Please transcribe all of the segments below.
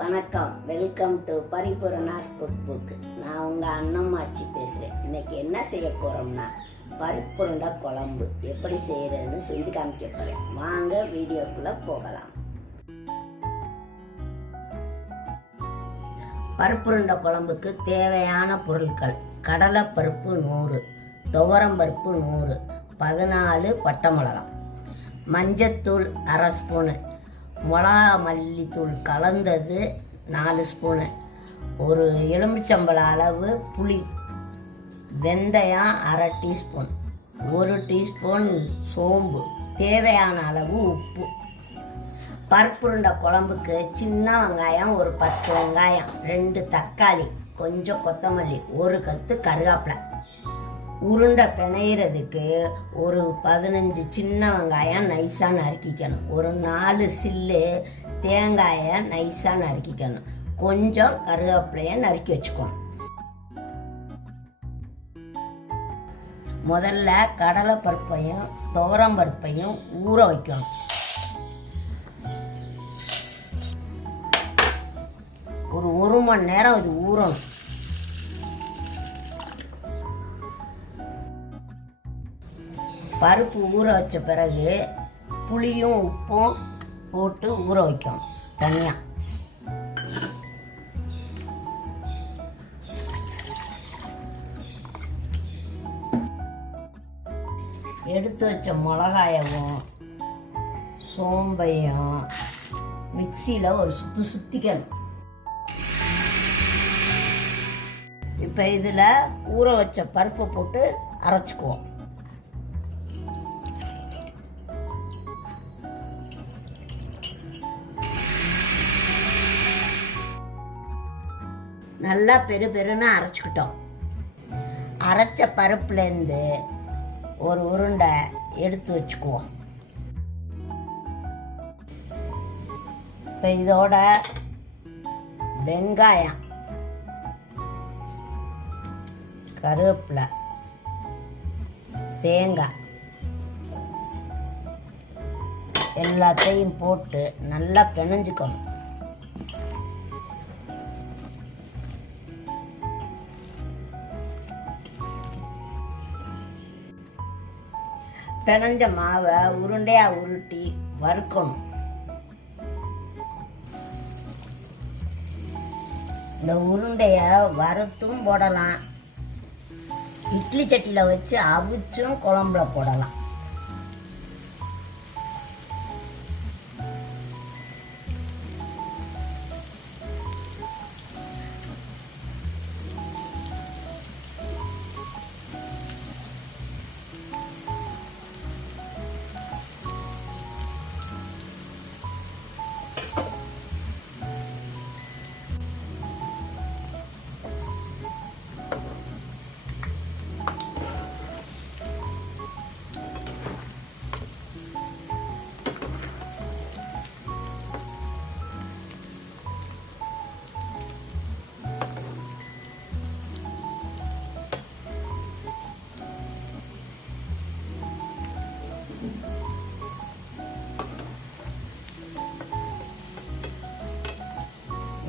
வணக்கம், welcome to பரிபூரணாஸ் cook book. நான் உங்கள் அண்ணம்மாச்சி பேசுகிறேன். இன்றைக்கி என்ன செய்ய போகிறோம்னா பருப்புருண்டை குழம்பு எப்படி செய்கிறதுன்னு செஞ்சு காமிக்க போகிறேன். வாங்க வீடியோக்குள்ளே போகலாம். பருப்புருண்டை குழம்புக்கு தேவையான பொருட்கள்: கடலைப்பருப்பு 100, துவரம்பருப்பு 100, 14 பட்டை மிளகாய், மஞ்சத்தூள் 1/2 ஸ்பூனு, மிளகா மல்லித்தூள் கலந்தது 4 ஸ்பூனு, ஒரு எலுமிச்சம்பழ அளவு புளி, வெந்தயம் 1/2 டீஸ்பூன், 1 டீஸ்பூன் சோம்பு, தேவையான அளவு உப்பு. பருப்புருண்டை குழம்புக்கு சின்ன வெங்காயம் ஒரு 10 வெங்காயம், 2 தக்காளி, கொஞ்சம் கொத்தமல்லி, 1 கத்து கருவேப்பிலை. உருண்டை பிணையிறதுக்கு ஒரு 15 சின்ன வெங்காயம் நைஸாக நறுக்கிக்கணும், ஒரு 4 சில்லு தேங்காயை நைஸாக நறுக்கிக்கணும், கொஞ்சம் கருவேப்பிலையை நறுக்கி வச்சுக்கணும். முதல்ல கடலைப்பருப்பையும் துவரம்பருப்பையும் ஊற வைக்கணும். ஒரு 1 மணி நேரம் இது ஊறணும். பருப்பு ஊற வச்ச பிறகு புளியும் உப்பும் போட்டு ஊற வைக்கணும் தனியாக. எடுத்து வச்ச மிளகாயவும் சோம்பையும் மிக்சியில் ஒரு சுற்றிக்கணும். இப்போ இதில் ஊற வச்ச பருப்பை போட்டு அரைச்சிக்குவோம். நல்லா பெருன்னு அரைச்சிக்கிட்டோம். அரைச்ச பருப்புலேருந்து ஒரு உருண்டை எடுத்து வச்சுக்குவோம். இப்போ இதோட வெங்காயம், கருவேப்பிலை, தேங்காய் எல்லாத்தையும் போட்டு நல்லா பிணைஞ்சுக்கணும். பிணைஞ்ச மாவை உருண்டையாக உருட்டி வறுக்கணும். இந்த உருண்டையை வறுத்தும் போடலாம், இட்லி சட்டியில் வச்சு அவிச்சும் குழம்புல போடலாம்.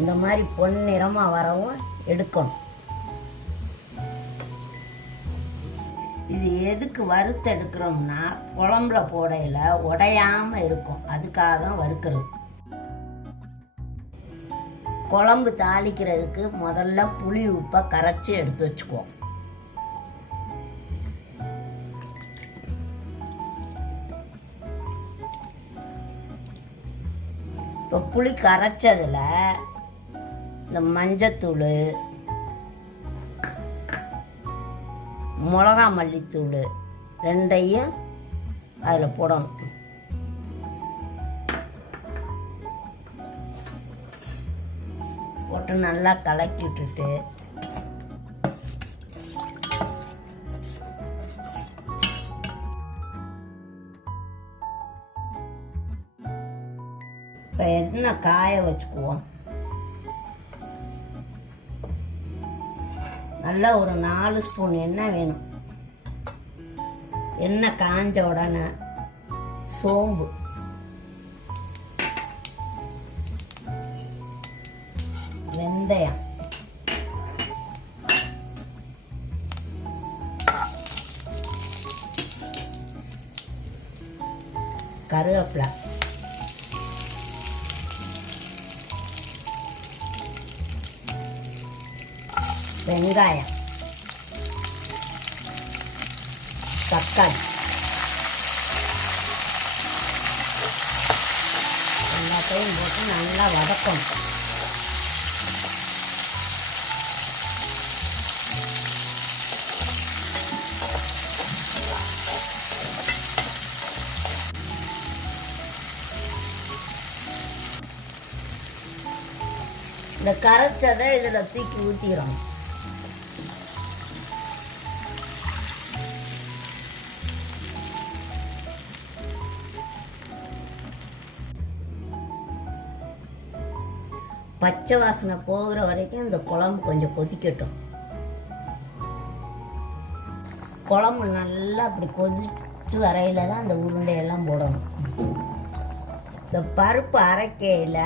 இந்த மாதிரி பொன்னிறமாக வரவும் எடுக்கணும். இது எதுக்கு வறுத்து எடுக்கிறோம்னா குழம்புல போடையில் உடையாமல் இருக்கும், அதுக்காக வறுக்கிறது. குழம்பு தாளிக்கிறதுக்கு முதல்ல புளி உப்பை கரைச்சி எடுத்து வச்சுக்குவோம். இப்போ புளி கரைச்சதில் இந்த மஞ்சத்தூள், மிளகா மல்லித்தூள் ரெண்டையும் அதில் போடணும். போட்டு நல்லா கலக்கி விட்டுட்டு இப்போ எண்ணெய் காய வச்சுக்குவோம். நல்லா ஒரு 4 ஸ்பூன் எண்ணெய் வேணும். எண்ணெய் காஞ்ச உடனே சோம்பு, வெந்தயம், கருவேப்பிலை, வெங்காயம், தக்காளி எல்லாத்தையும் போட்டு நல்லா வதக்கணும். இந்த கரைச்சதை இதில் தூக்கி ஊற்றிக்கிறோம். பச்சை வாசனை போகிற வரைக்கும் இந்த குழம்பு கொஞ்சம் கொதிக்கட்டும். குழம்பு நல்லா அப்படி கொதிச்சு வரையில் தான் அந்த உருண்டையெல்லாம் போடணும். இந்த பருப்பு அரைக்கையில்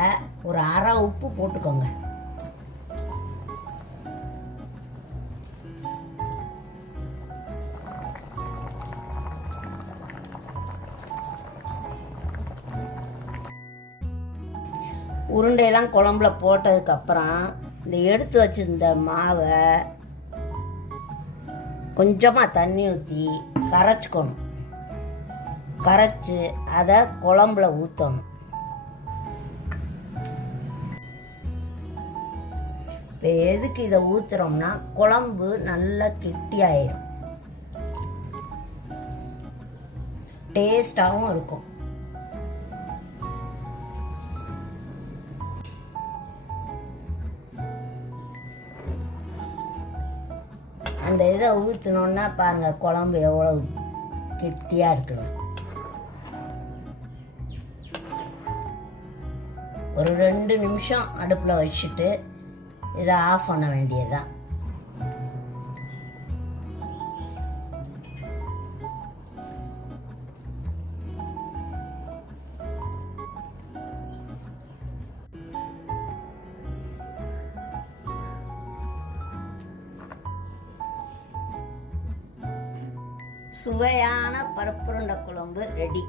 ஒரு அரை உப்பு போட்டுக்கோங்க. உருண்டையெல்லாம் குழம்புல போட்டதுக்கப்புறம் இந்த எடுத்து வச்சுருந்த மாவை கொஞ்சமாக தண்ணி ஊற்றி கரைச்சிக்கணும். கரைச்சி அதை குழம்புல ஊற்றணும். இப்போ எதுக்கு இதை ஊற்றுறோம்னா குழம்பு நல்லா கெட்டியாயிடும், டேஸ்டாகவும் இருக்கும். அந்த இதை ஊற்றினோன்னா பாருங்கள் குழம்பு எவ்வளோ கெட்டியாக இருக்குன்னு. ஒரு 2 நிமிஷம் அடுப்பில் வச்சுட்டு இதை ஆஃப் பண்ண வேண்டியதுதான். சுவையான பருப்புருண்டை குழம்பு ரெடி.